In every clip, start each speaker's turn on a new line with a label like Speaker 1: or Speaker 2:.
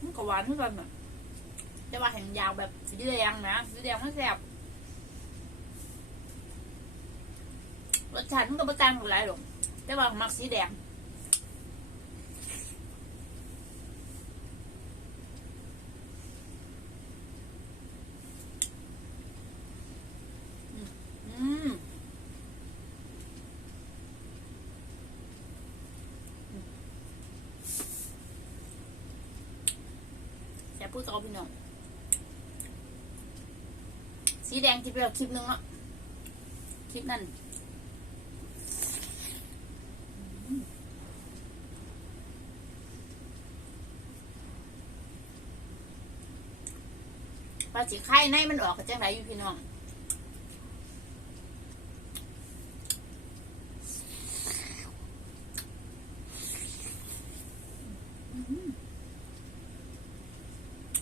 Speaker 1: มันก็หวานทุกคนอะแต่ว่าเห็นยาวแบบสีแดงนะสีแดงมันแซ่บรสชาติมันก็ไม่ต่างกันหลายหรอกแต่ว่ามักสีแดง อืม กูต่อพี่น้องสีแดงที่ไปเราคลิปนึงเนาะคลิปนั่นปลาสีไข่ในมันออกกับจังไรอยู่พี่น้อง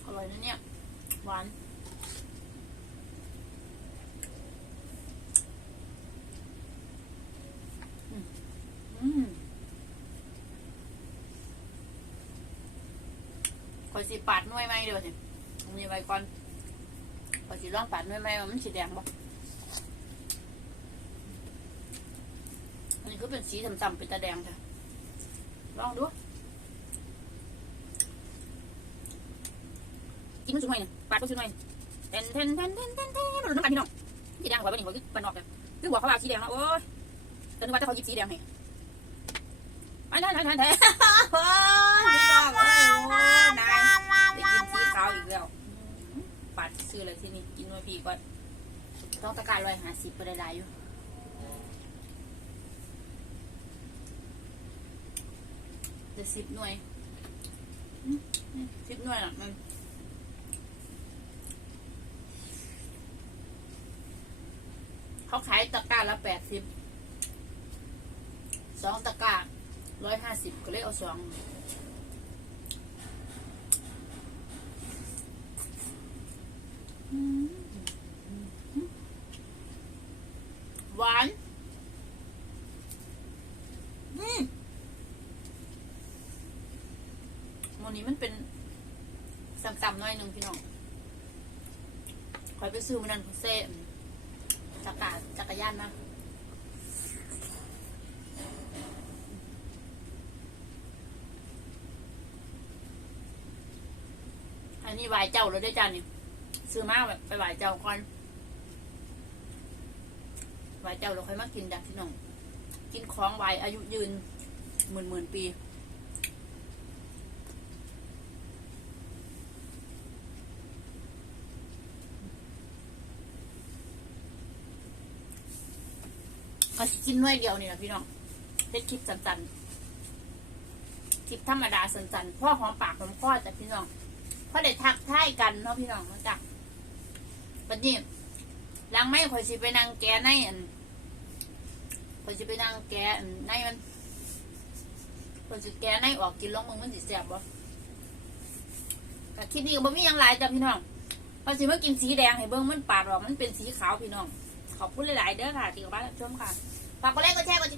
Speaker 1: อร่อยนะเนี่ย หวานอืมอืมคอยสิปาดน่วยไหมเดี๋ยวสิอันนี้ไว้ก่อนคอยสิลองปาดน่วยไหมมันสีแดงบ่อันนี้ก็เป็นสีต่ำๆเป็นตาแดงค่ะ ลองดู นมันสุดหน่อยหนึ่งปาดมันสุดหน่อยเทนเทนเทนเทนเทนเทนมันน้ำกันพี่น้องสีแดงกว่าบ้านนี้บอกคือบ้านนอกเลยคือบอกเขาว่าสีแดงเนะโอ้ยแต่นึกว่าถ้าเขาหยิบสีแดงให้ไปนั่นนั่นนั่นแท้โอ้ยพี่น้องเอ้ยโอ้ยนายได้กินสีขาวอีกแล้วปาดซื้อเลยที่นี่กินหน่วยพี่ก่อนต้องตะการร้อยหาสิบไปได้หลายอยู่เดี๋ยวสิบหน่วยอืมนี่สิบหน่วยอะมัน เขาขายตะกร้าละแปดสิบสองตะกร้าร้อยห้าสิบก็เลยเอาสองหวานอืมวันนี้มันเป็นต่ำๆน่อยหนึ่งพี่น้องคอยไปซื้อมันนั่นเซ่ จักรจักรยานนะอันนี้ไหวเจ้าเลยด้วยจ้านี่ซื้อมาแบบไปไหวเจ้าก่อนไหวเจ้าเราค่อยมากินจากที่น้อง กินของไหวอายุยืนหมื่นหมื่นปี ก็สิกินหน่วยเดียวนี่แหละพี่น้องเฮ็ดคลิปสั้นๆคลิปธรรมดาสั้นๆพ่อหอมปากหอมคอแต่พี่น้องพอได้ทักทายกันเนาะพี่น้องเนาะจ้ะวันนี้ล้างไม้ข่อยสิไปนั่งแกในอันข่อยสิไปนั่งแกในมันข่อยสิแกในออกกินลงมึงมันสิแซ่บบ่แต่คลิปนี้ก็บ่มียังหลายจ้ะพี่น้องข่อยสิมากินสีแดงให้เบิ่งมันปาดออกมันเป็นสีขาวพี่น้อง ขอบคุณหลาย ๆ เด้อค่ะที่กับบ้านรับชมค่ะฝากกดไลค์กดแชร์กด